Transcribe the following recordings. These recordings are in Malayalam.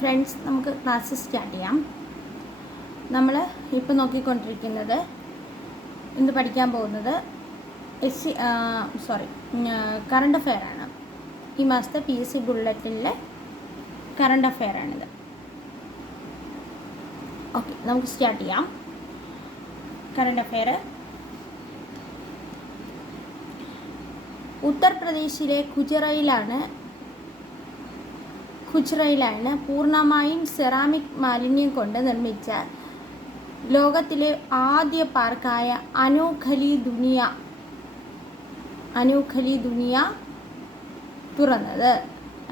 ഫ്രണ്ട്സ്, നമുക്ക് ക്ലാസ് സ്റ്റാർട്ട് ചെയ്യാം. നമ്മൾ ഇപ്പോൾ നോക്കിക്കൊണ്ടിരിക്കുന്നത് ഇന്ന് പഠിക്കാൻ പോകുന്നത് കറണ്ട് അഫെയർ ആണ്. ഈ മാസത്തെ PSC ബുള്ളറ്റിനിലെ കറണ്ട് അഫെയർ ആണിത്. ഓക്കെ, നമുക്ക് സ്റ്റാർട്ട് ചെയ്യാം. Current affair. ഉത്തർപ്രദേശിലെ ഖുജ്റയിലാണ് പൂർണ്ണമായും സെറാമിക് മാലിന്യം കൊണ്ട് നിർമ്മിച്ച ലോകത്തിലെ ആദ്യ പാർക്കായ അനോഖലി ദുനിയ തുറന്നത്.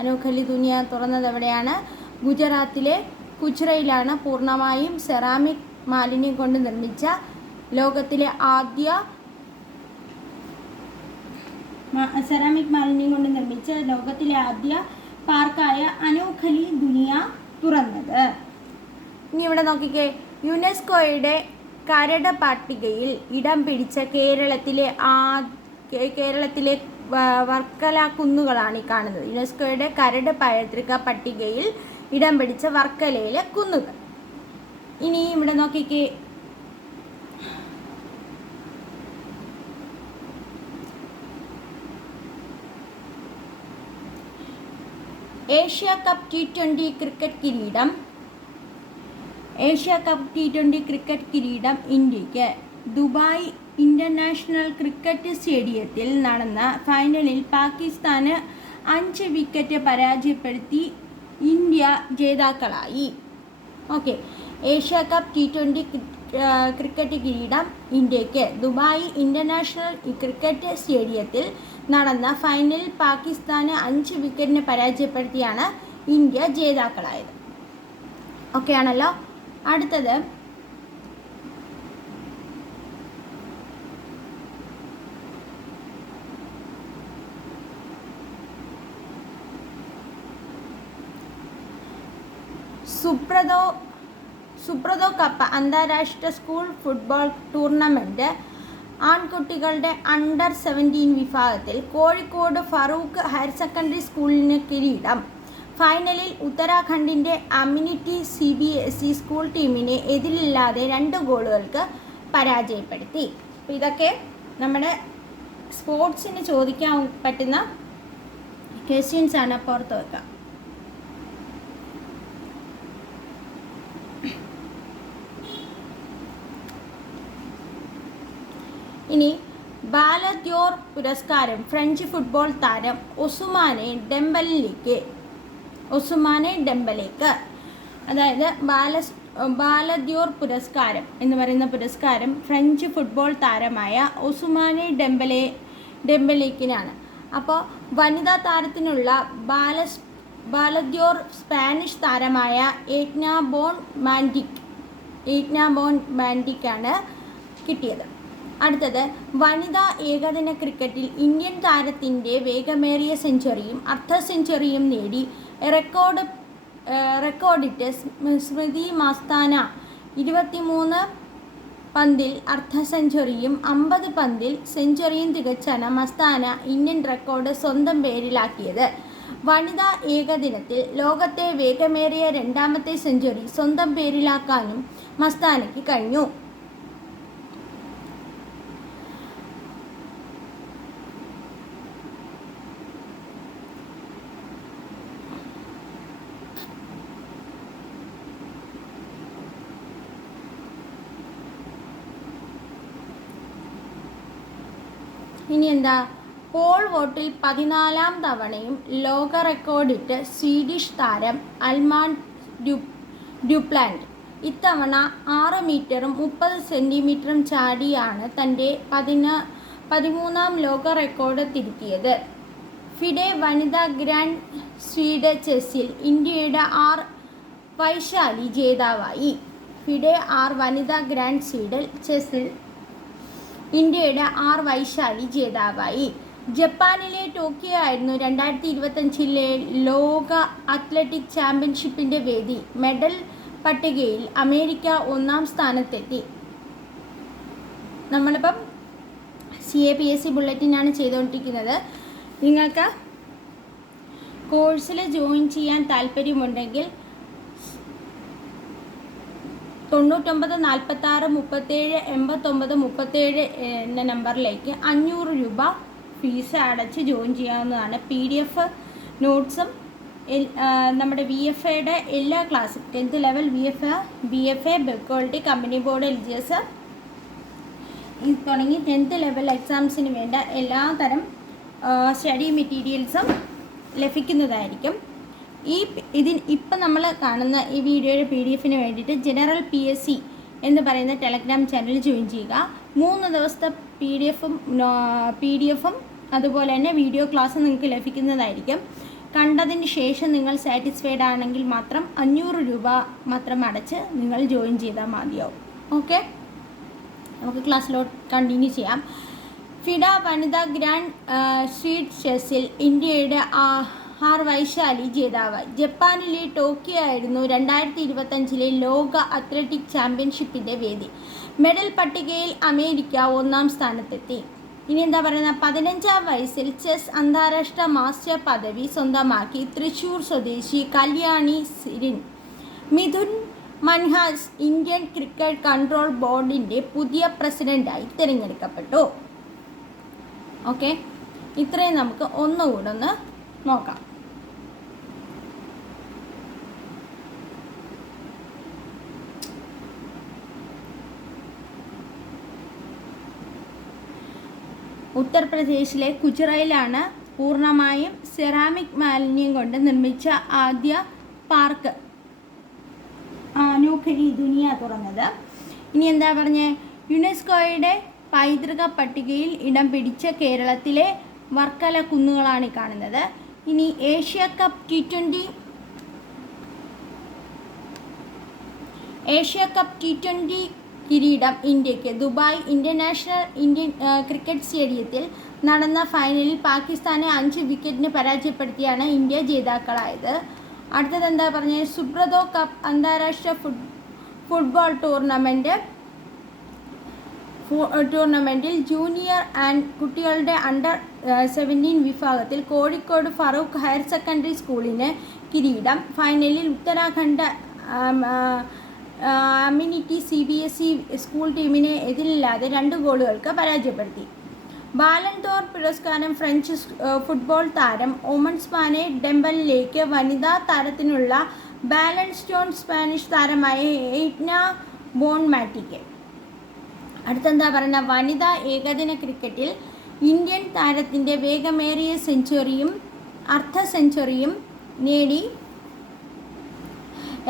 അനോഖലി ദുനിയ തുറന്നത് എവിടെയാണ്? ഗുജറാത്തിലെ ഖുജ്റയിലാണ് പൂർണ്ണമായും സെറാമിക് മാലിന്യം കൊണ്ട് നിർമ്മിച്ച ലോകത്തിലെ ആദ്യ പാർക്കായ അനോഖലി ദുനിയ തുറന്നത്. ഇനി ഇവിടെ നോക്കിക്കേ, യുനെസ്കോയുടെ കരട് പട്ടികയിൽ ഇടം പിടിച്ച കേരളത്തിലെ വർക്കല കുന്നുകളാണ് ഈ കാണുന്നത്. യുനെസ്കോയുടെ കരട് പൈതൃക പട്ടികയിൽ ഇടം പിടിച്ച വർക്കലയിലെ കുന്നുകൾ. ഇനി ഇവിടെ നോക്കിക്കേ, ഏഷ്യ കപ്പ് T20 ക്രിക്കറ്റ് കിരീടം ഇന്ത്യക്ക്. ദുബായ് ഇന്റർനാഷണൽ ക്രിക്കറ്റ് സ്റ്റേഡിയത്തിൽ നടന്ന ഫൈനലിൽ പാകിസ്ഥാന് 5 വിക്കറ്റ് പരാജയപ്പെടുത്തി ഇന്ത്യ ജേതാക്കളായി. Okay, Asia cup T20 cricket കിരീടം ഇന്ത്യക്ക്. ദുബായ് ഇന്റർനാഷണൽ ക്രിക്കറ്റ് സ്റ്റേഡിയത്തിൽ നടന്ന ഫൈനലിൽ പാകിസ്ഥാന് 5 വിക്കറ്റിന് പരാജയപ്പെടുത്തിയാണ് ഇന്ത്യ ജേതാക്കളായത്. ഓക്കെ ആണല്ലോ. അടുത്തത് സുബ്രതോ കപ്പ് അന്താരാഷ്ട്ര സ്കൂൾ ഫുട്ബോൾ ടൂർണമെൻറ്റ് ആൺകുട്ടികളുടെ അണ്ടർ 17 വിഭാഗത്തിൽ കോഴിക്കോട് ഫറൂഖ് ഹയർ സെക്കൻഡറി സ്കൂളിന് കിരീടം. ഫൈനലിൽ ഉത്തരാഖണ്ഡിൻ്റെ അമ്യൂണിറ്റി CBSE സ്കൂൾ ടീമിനെ എതിരില്ലാതെ 2 ഗോളുകൾക്ക് പരാജയപ്പെടുത്തി. അപ്പോൾ ഇതൊക്കെ നമ്മുടെ സ്പോർട്സിന് ചോദിക്കാൻ പറ്റുന്ന ക്വസ്റ്റ്യൻസ് ആണ്. പുറത്ത് വെക്കാം. ഇനി ബാലദ്യോർ പുരസ്കാരം ഫ്രഞ്ച് ഫുട്ബോൾ താരം ഒസുമാനെ ഡെമ്പലേക്ക്. അതായത് ബാലദ്യോർ പുരസ്കാരം എന്ന് പറയുന്ന പുരസ്കാരം ഫ്രഞ്ച് ഫുട്ബോൾ താരമായ ഒസുമാനെ ഡെമ്പലേക്കിനാണ്. അപ്പോൾ വനിതാ താരത്തിനുള്ള ബാലദ്യോർ സ്പാനിഷ് താരമായ ഏഗ്ന ബോൺ മാൻഡിക്കാണ് കിട്ടിയത്. അടുത്തത്, വനിതാ ഏകദിന ക്രിക്കറ്റിൽ ഇന്ത്യൻ താരത്തിൻ്റെ വേഗമേറിയ സെഞ്ചുറിയും അർദ്ധ സെഞ്ചുറിയും നേടി റെക്കോർഡിട്ട് സ്മൃതി മസ്താന. 23 പന്തിൽ അർദ്ധ സെഞ്ചുറിയും 50 പന്തിൽ സെഞ്ചുറിയും തികച്ചാണ് മസ്താന ഇന്ത്യൻ റെക്കോർഡ് സ്വന്തം പേരിലാക്കിയത്. വനിതാ ഏകദിനത്തിൽ ലോകത്തെ വേഗമേറിയ 2ാമത്തെ സെഞ്ചുറി സ്വന്തം പേരിലാക്കാനും മസ്താനയ്ക്ക് കഴിഞ്ഞു. ഇനി എന്താ? പോൾ വോട്ടിൽ 14ാം തവണയും ലോക റെക്കോർഡിട്ട് സ്വീഡിഷ് താരം അൽമാൻ ഡ്യുപ്ലാൻഡ്. ഇത്തവണ 6 മീറ്ററും 30 സെൻറ്റിമീറ്ററും ചാടിയാണ് തൻ്റെ 13ാം ലോക റെക്കോർഡ് തിരുത്തിയത്. ഫിഡെ വനിതാ ഗ്രാൻഡ് സ്വീഡ് ചെസ്സിൽ ഇന്ത്യയുടെ വൈശാലി ജേതാവായി. ഫിഡെ വനിതാ ഗ്രാൻഡ് സ്വീഡ് ചെസ്സിൽ ഇന്ത്യയുടെ വൈശാലി ജേതാവായി. ജപ്പാനിലെ ടോക്കിയോ ആയിരുന്നു 2025 ലോക അത്ലറ്റിക് ചാമ്പ്യൻഷിപ്പിൻ്റെ വേദി. മെഡൽ പട്ടികയിൽ അമേരിക്ക 1ാം സ്ഥാനത്തെത്തി. നമ്മളിപ്പം CA/PSC ബുള്ളറ്റിനാണ് ചെയ്തുകൊണ്ടിരിക്കുന്നത്. നിങ്ങൾക്ക് കോഴ്സിൽ ജോയിൻ ചെയ്യാൻ താല്പര്യമുണ്ടെങ്കിൽ 9946378937 എന്ന നമ്പറിലേക്ക് 500 രൂപ ഫീസ് അടച്ച് ജോയിൻ ചെയ്യാവുന്നതാണ്. PDF നോട്ട്സും നമ്മുടെ VFAയുടെ എല്ലാ ക്ലാസ്സും 10th ലെവൽ BFA ബെക്കോളിറ്റി കമ്പനി ബോർഡ് LGS തുടങ്ങി 10th ലെവൽ എക്സാംസിന് വേണ്ട എല്ലാ തരം സ്റ്റഡി മെറ്റീരിയൽസും ലഭിക്കുന്നതായിരിക്കും. ഇപ്പം നമ്മൾ കാണുന്ന ഈ വീഡിയോയുടെ PDF-ന് വേണ്ടിയിട്ട് ജനറൽ PSC എന്ന് പറയുന്ന ടെലഗ്രാം ചാനൽ ജോയിൻ ചെയ്യുക. 3 ദിവസത്തെ PDF-ഉം അതുപോലെ തന്നെ വീഡിയോ ക്ലാസ് നിങ്ങൾക്ക് ലഭിക്കുന്നതായിരിക്കും. കണ്ടതിന് ശേഷം നിങ്ങൾ സാറ്റിസ്ഫൈഡ് ആണെങ്കിൽ മാത്രം 500 രൂപ മാത്രം അടച്ച് നിങ്ങൾ ജോയിൻ ചെയ്താൽ മതിയാവും. ഓക്കെ, നമുക്ക് ക്ലാസ്സിലോട്ട് കണ്ടിന്യൂ ചെയ്യാം. ഫിഡ വനിതാ ഗ്രാൻഡ് സ്ട്രീറ്റ് ചെസ്സിൽ ഇന്ത്യയുടെ വൈശാലി ജേതാവായി. ജപ്പാനിലെ ടോക്കിയോ ആയിരുന്നു 2025 ലോക അത്ലറ്റിക് ചാമ്പ്യൻഷിപ്പിൻ്റെ വേദി. മെഡൽ പട്ടികയിൽ അമേരിക്ക 1ാം സ്ഥാനത്തെത്തി. ഇനി എന്താ പറയുന്നത്, 15ാം വയസ്സിൽ ചെസ് അന്താരാഷ്ട്ര മാസ്റ്റർ പദവി സ്വന്തമാക്കി തൃശ്ശൂർ സ്വദേശി Kalyani Sirin. Mithun Manhas Indian cricket control ബോർഡിൻ്റെ പുതിയ പ്രസിഡൻ്റായി തിരഞ്ഞെടുക്കപ്പെട്ടു. ഓക്കെ, ഇത്രയും നമുക്ക് ഒന്നുകൂടെ ഒന്ന് നോക്കാം. ഉത്തർപ്രദേശിലെ ഗുജറയിലാണ് പൂർണ്ണമായും സെറാമിക് മാലിന്യം കൊണ്ട് നിർമ്മിച്ച ആദ്യ പാർക്ക് അനോഖരി ദുനിയ തുറന്നത്. ഇനി എന്താ പറഞ്ഞേ, യുനെസ്കോയുടെ പൈതൃക പട്ടികയിൽ ഇടം പിടിച്ച കേരളത്തിലെ വർക്കല കുന്നുകളാണ് കാണുന്നത്. ഇനി ഏഷ്യ കപ്പ് T20 കിരീടം ഇന്ത്യക്ക്. ദുബായ് ഇന്ത്യൻ ക്രിക്കറ്റ് സ്റ്റേഡിയത്തിൽ നടന്ന ഫൈനലിൽ പാകിസ്ഥാനെ 5 വിക്കറ്റിന് പരാജയപ്പെടുത്തിയാണ് ഇന്ത്യ ജേതാക്കളായത്. അടുത്തത് എന്താ പറഞ്ഞത്, സുബ്രതോ കപ്പ് അന്താരാഷ്ട്ര ഫുട്ബോൾ ടൂർണമെൻറ്റിൽ ജൂനിയർ ആൻഡ് കുട്ടികളുടെ അണ്ടർ 17 വിഭാഗത്തിൽ കോഴിക്കോട് ഫറൂഖ് ഹയർ സെക്കൻഡറി സ്കൂളിന് കിരീടം. ഫൈനലിൽ ഉത്തരാഖണ്ഡ് അമ്യൂണിറ്റി CBSE സ്കൂൾ ടീമിനെ എതിരില്ലാതെ 2 ഗോളുകൾക്ക് പരാജയപ്പെടുത്തി. ബാലൻ ഡോർ പുരസ്കാരം ഫ്രഞ്ച് ഫുട്ബോൾ താരം ഒമൻസ്മാനെ ഡെമ്പലിലേക്ക്. വനിതാ താരത്തിനുള്ള ബാലൻ സ്റ്റോൺ സ്പാനിഷ് താരമായ എയ്റ്റ്ന ബോൺമാറ്റിക്ക്. അടുത്തെന്താ പറയുക, വനിതാ ഏകദിന ക്രിക്കറ്റിൽ ഇന്ത്യൻ താരത്തിൻ്റെ വേഗമേറിയ അർദ്ധ സെഞ്ചുറിയും നേടി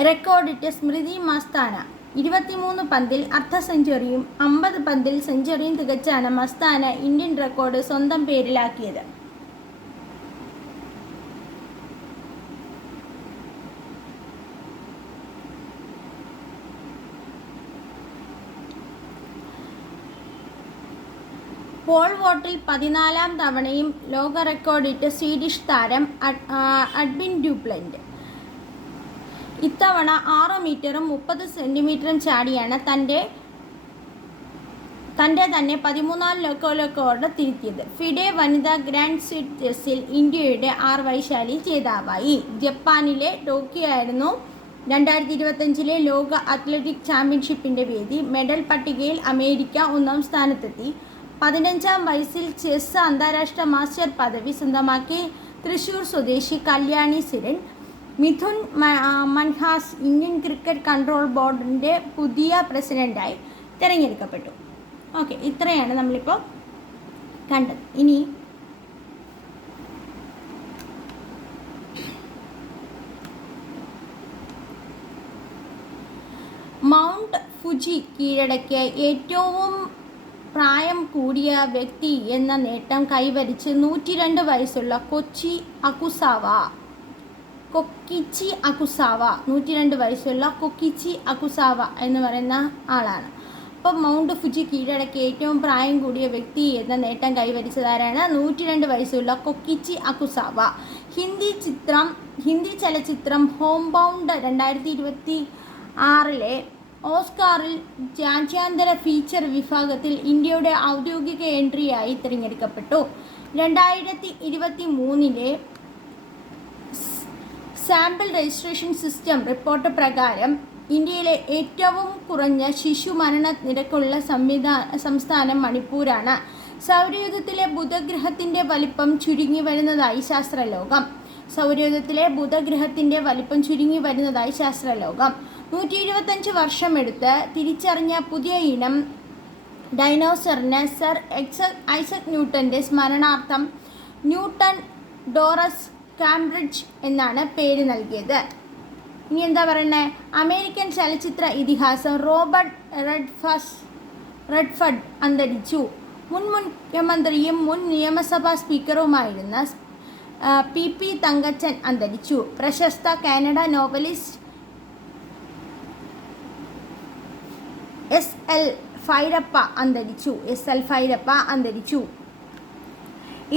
റെക്കോർഡിട്ട് സ്മൃതി മസ്താന. 23 പന്തിൽ അർദ്ധ സെഞ്ചുറിയും 50 പന്തിൽ സെഞ്ചുറിയും തികച്ചാണ് മസ്താന ഇന്ത്യൻ റെക്കോർഡ് സ്വന്തം പേരിലാക്കിയത്. പോൾ വോൾട്ടിൽ 14ാം തവണയും ലോക റെക്കോർഡിട്ട് സ്വീഡിഷ് താരം അഡ്വിൻ ഡ്യൂപ്ലന്റ്. ഇത്തവണ 6 മീറ്ററും 30 സെൻറ്റിമീറ്ററും ചാടിയാണ് തൻ്റെ തന്നെ 13ാം ലോക റെക്കോർഡ് തിരുത്തിയത്. ഫിഡെ വനിതാ ഗ്രാൻഡ് സ്ട്രീറ്റ് ചെസ്സിൽ ഇന്ത്യയുടെ വൈശാലി ജേതാവായി. ജപ്പാനിലെ ടോക്കിയോ ആയിരുന്നു 2025 ലോക അത്ലറ്റിക് ചാമ്പ്യൻഷിപ്പിൻ്റെ വേദി. മെഡൽ പട്ടികയിൽ അമേരിക്ക 1ാം സ്ഥാനത്തെത്തി. 15ാം വയസ്സിൽ ചെസ് അന്താരാഷ്ട്ര മാസ്റ്റർ പദവി സ്വന്തമാക്കി തൃശ്ശൂർ സ്വദേശി Kalyani Sirin. Mithun Manhas Indian cricket control ബോർഡിൻ്റെ പുതിയ പ്രസിഡൻ്റായി തിരഞ്ഞെടുക്കപ്പെട്ടു. ഓക്കെ, ഇത്രയാണ് നമ്മളിപ്പോൾ കണ്ടത്. ഇനി മൗണ്ട് ഫുജി കീഴടക്കിയ ഏറ്റവും പ്രായം കൂടിയ വ്യക്തി എന്ന നേട്ടം കൈവരിച്ച് 102 വയസ്സുള്ള കൊക്കിച്ചി അകുസാവ എന്ന് പറയുന്ന ആളാണ്. അപ്പോൾ മൗണ്ട് ഫുജി കീഴടക്കിയ ഏറ്റവും പ്രായം കൂടിയ വ്യക്തി എന്ന നേട്ടം കൈവരിച്ചതാരാണ്? 102 വയസ്സുള്ള കൊക്കിച്ചി അകുസാവ. ഹിന്ദി ചലച്ചിത്രം ഹോം ബൗണ്ട് 2026 ഓസ്കാറിൽ രാജ്യാന്തര ഫീച്ചർ വിഭാഗത്തിൽ ഇന്ത്യയുടെ ഔദ്യോഗിക എൻട്രിയായി തിരഞ്ഞെടുക്കപ്പെട്ടു. 2023 സാമ്പിൾ രജിസ്ട്രേഷൻ സിസ്റ്റം റിപ്പോർട്ട് പ്രകാരം ഇന്ത്യയിലെ ഏറ്റവും കുറഞ്ഞ ശിശു മരണ നിരക്കുള്ള സംസ്ഥാനം മണിപ്പൂരാണ്. സൗരയൂഥത്തിലെ ബുധഗ്രഹത്തിൻ്റെ വലിപ്പം ചുരുങ്ങി വരുന്നതായി ശാസ്ത്രലോകം. സൗരയൂഥത്തിലെ ബുധഗ്രഹത്തിൻ്റെ വലിപ്പം ചുരുങ്ങി വരുന്നതായി ശാസ്ത്രലോകം. 125 വർഷമെടുത്ത് തിരിച്ചറിഞ്ഞ പുതിയ ഇനം ഡൈനോസറിന് സർ ഐസക് ന്യൂട്ടൻ്റെ സ്മരണാർത്ഥം ന്യൂട്ടൺ ഡോറസ് കാംബ്രിഡ്ജ് എന്നാണ് പേര് നൽകിയത്. ഇനി എന്താ പറയുന്നത്? അമേരിക്കൻ ചലച്ചിത്ര ഇതിഹാസം റോബർട്ട് റെഡ്ഫർഡ് അന്തരിച്ചു. മുൻ മുഖ്യമന്ത്രിയും മുൻ നിയമസഭാ സ്പീക്കറുമായിരുന്ന PP തങ്കച്ചൻ അന്തരിച്ചു. പ്രശസ്ത കാനഡ നോവലിസ്റ്റ് SL ഭൈരപ്പ അന്തരിച്ചു.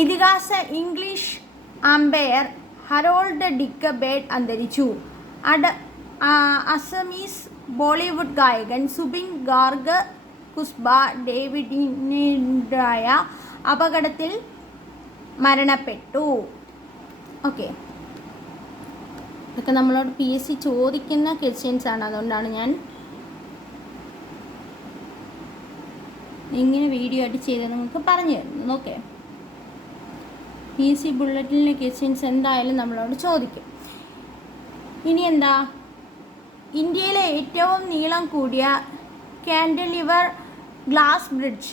ഇതിഹാസ ഇംഗ്ലീഷ് അമ്പയർ ഹറോൾഡ് ഡിക്കബേഡ് അന്തരിച്ചു. അസമീസ് ബോളിവുഡ് ഗായകൻ സുബിൻ ഗാർഗ് കുസ്ബ ഡേവിഡിനുണ്ടായ അപകടത്തിൽ മരണപ്പെട്ടു. ഓക്കെ, ഇതൊക്കെ നമ്മളോട് PSC ചോദിക്കുന്ന ക്വസ്റ്റ്യൻസ് ആണ്. അതുകൊണ്ടാണ് ഞാൻ ഇങ്ങനെ വീഡിയോ ആയിട്ട് ചെയ്ത് നിങ്ങൾക്ക് പറഞ്ഞു തരുന്നത്. ഓക്കെ, PSC ബുള്ളറ്റിലെ ക്വസ്റ്റ്യൻസ് എന്തായാലും നമ്മളോട് ചോദിക്കും. ഇനി എന്താ? ഇന്ത്യയിലെ ഏറ്റവും നീളം കൂടിയ കാൻഡിലിവർ ഗ്ലാസ് ബ്രിഡ്ജ്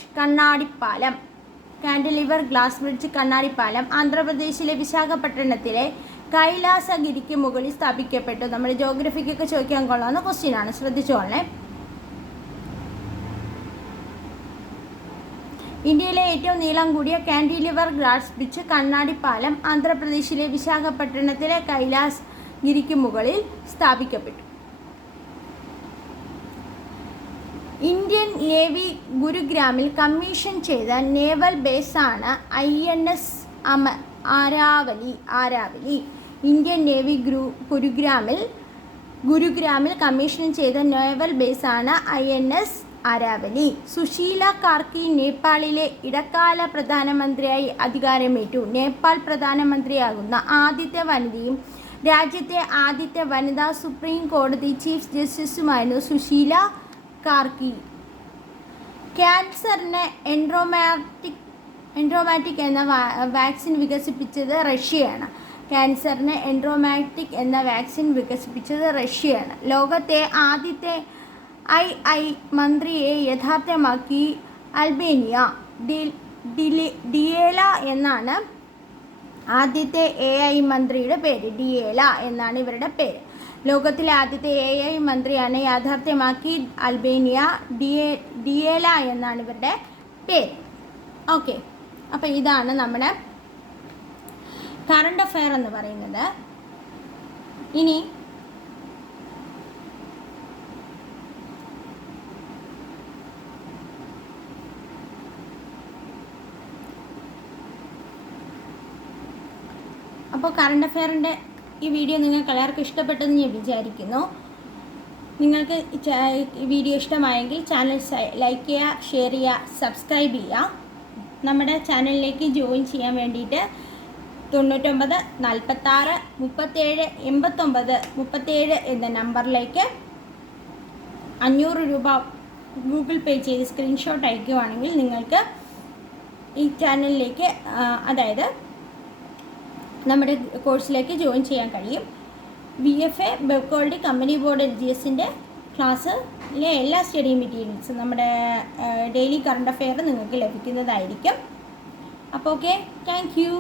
കണ്ണാടിപ്പാലം ആന്ധ്രാപ്രദേശിലെ വിശാഖപട്ടണത്തിലെ കൈലാസഗിരിക്ക് മുകളിൽ സ്ഥാപിക്കപ്പെട്ടു. നമ്മുടെ ജോഗ്രഫിക്കൊക്കെ ചോദിക്കാൻ കൊള്ളാവുന്ന ക്വസ്റ്റ്യൻ ആണ്, ശ്രദ്ധിച്ചോളേ. ഇന്ത്യയിലെ ഏറ്റവും നീളം കൂടിയ കാൻഡിലിവർ ഗ്ലാസ് ബ്രിഡ്ജ് കണ്ണാടിപ്പാലം ആന്ധ്രാപ്രദേശിലെ വിശാഖപട്ടണത്തിലെ കൈലാസ് ഗിരിക്ക് മുകളിൽ സ്ഥാപിക്കപ്പെട്ടു. ഇന്ത്യൻ നേവി ഗുരുഗ്രാമിൽ കമ്മീഷൻ ചെയ്ത നേവൽ ബേസാണ് INS ആരാവലി. ഇന്ത്യൻ നേവി ഗുരുഗ്രാമിൽ കമ്മീഷൻ ചെയ്ത നേവൽ ബേസാണ് INS ആരാവലി. സുശീല കാർക്കി നേപ്പാളിലെ ഇടക്കാല പ്രധാനമന്ത്രിയായി അധികാരമേറ്റു. നേപ്പാൾ പ്രധാനമന്ത്രിയാകുന്ന ആദ്യത്തെ വനിതയും രാജ്യത്തെ ആദ്യത്തെ വനിതാ സുപ്രീം കോടതി ചീഫ് ജസ്റ്റിസുമായിരുന്നു സുശീല കാർക്കി. ക്യാൻസറിന് എൻഡ്രോമാറ്റിക് എന്ന വാക്സിൻ വികസിപ്പിച്ചത് റഷ്യയാണ്. ലോകത്തെ ആദ്യത്തെ AI മന്ത്രിയെ യഥാർത്ഥമാക്കി അൽബേനിയ. ഡിയേല എന്നാണ് ആദ്യത്തെ AI മന്ത്രിയുടെ പേര്. ഡിയേല എന്നാണ് ഇവരുടെ പേര്. ലോകത്തിലെ ആദ്യത്തെ AI മന്ത്രിയാണ് യാഥാർത്ഥ്യമാക്കി അൽബേനിയ. ഡിയേല എന്നാണ് ഇവരുടെ പേര്. ഓക്കെ, അപ്പോൾ ഇതാണ് നമ്മുടെ കറണ്ട് അഫെയർ എന്ന് പറയുന്നത്. ഇനി അപ്പോൾ കറണ്ട് അഫെയറിൻ്റെ ഈ വീഡിയോ നിങ്ങൾക്ക് എല്ലാവർക്കും ഇഷ്ടപ്പെട്ടെന്ന് ഞാൻ വിചാരിക്കുന്നു. നിങ്ങൾക്ക് ഈ വീഡിയോ ഇഷ്ടമായെങ്കിൽ ചാനൽ ലൈക്ക് ചെയ്യുക, ഷെയർ ചെയ്യുക, സബ്സ്ക്രൈബ് ചെയ്യുക. നമ്മുടെ ചാനലിലേക്ക് ജോയിൻ ചെയ്യാൻ വേണ്ടിയിട്ട് 99 46 37 89 37 എന്ന നമ്പറിലേക്ക് 500 രൂപ ഗൂഗിൾ പേ ചെയ്ത് സ്ക്രീൻഷോട്ട് അയക്കുകയാണെങ്കിൽ നിങ്ങൾക്ക് ഈ ചാനലിലേക്ക്, അതായത് നമ്മുടെ കോഴ്സിലേക്ക് ജോയിൻ ചെയ്യാൻ കഴിയും. BFA ബെക്കോൾഡി കമ്പനി ബോർഡ് LGSൻ്റെ ക്ലാസ്സിലെ എല്ലാ സ്റ്റഡി മെറ്റീരിയൽസും നമ്മുടെ ഡെയിലി കറണ്ട് അഫെയർ നിങ്ങൾക്ക് ലഭിക്കുന്നതായിരിക്കും. അപ്പോൾ ഓക്കെ, താങ്ക് യു.